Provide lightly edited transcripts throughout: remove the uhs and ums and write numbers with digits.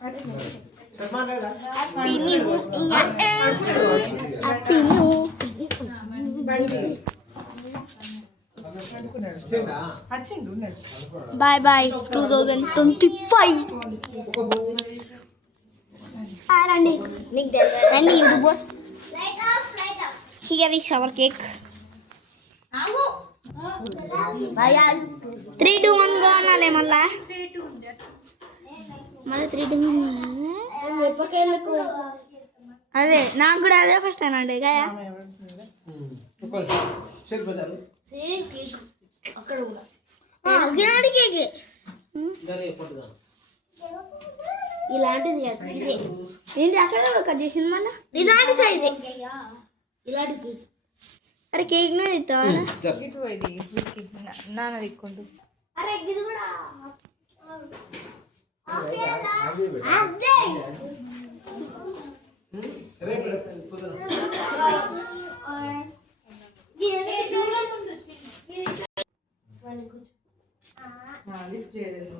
Happy new year. Happy new bye bye 2025. రండి రండి boss. Here is our cake. 3, 2, 1 గా అనాలి మళ్ళా. మళ్ళీ 3, 2, 1. అదే నాకు కూడా అదే ఫస్ట్ అనండి కదా. ఇలాంటిది ఏంటి అక్కడ కట్ చేసింది మళ్ళీ ఇలాంటి సైజ్ ఇలాంటి కేక్. అరే కేక్ నే ఇస్తావా నాన్న దిక్కుంటూ. అరే ఇది కూడా లిఫ్ట్ చేయలేదు.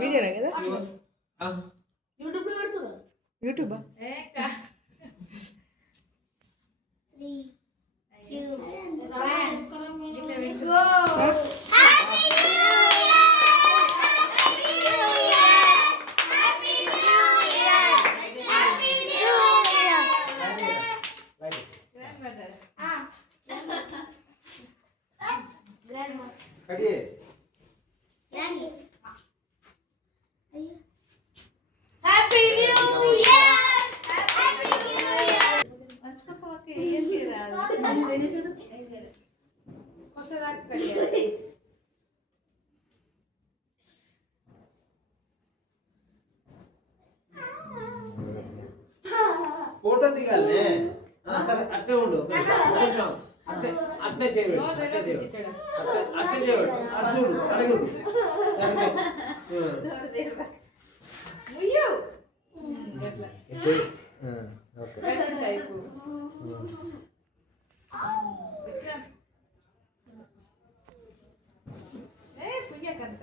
వీడియోనే కదా YouTube. 3, 2, 1 go. Happy New Year! Happy New Year! Happy New Year! Happy New Year! Grandmother. Grandma. Kadi. Granny. Happy New Year! Happy New Year! మర్చిపోకే ఏంటి రా నేను చూడు కొత్త రాక్ కడియా. ఫోటో దిగాలే. సరే అట్టే ఉండు కొంచెం అట్టే అట్టే చేయబెట్టు అట్టే చేయబెట్టు అటు చూడు అటు చూడు ముయ్యు ఓకే టైపు ఏ పుయ్య కంట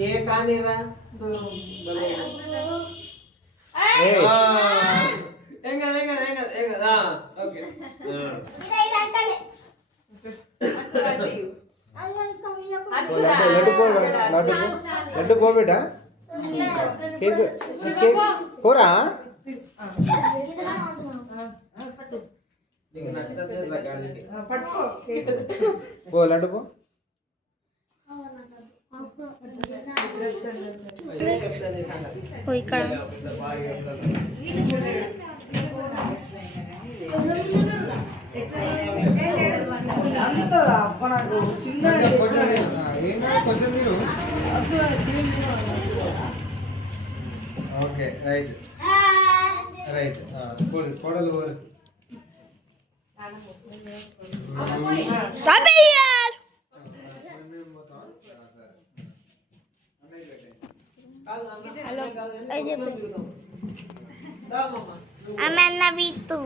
ये कहां नहीं रहा एंगा एंगा एंगा एंगा हां ओके इधर इधर अंकल लड्डू पो बेटा केक केक पोरा నీకు నచ్చితే రకాలి పట్టుకో పో లడ్డు పో ఇక్కడ ఓకే రైట్ రైట్ కోడలు Aman na bito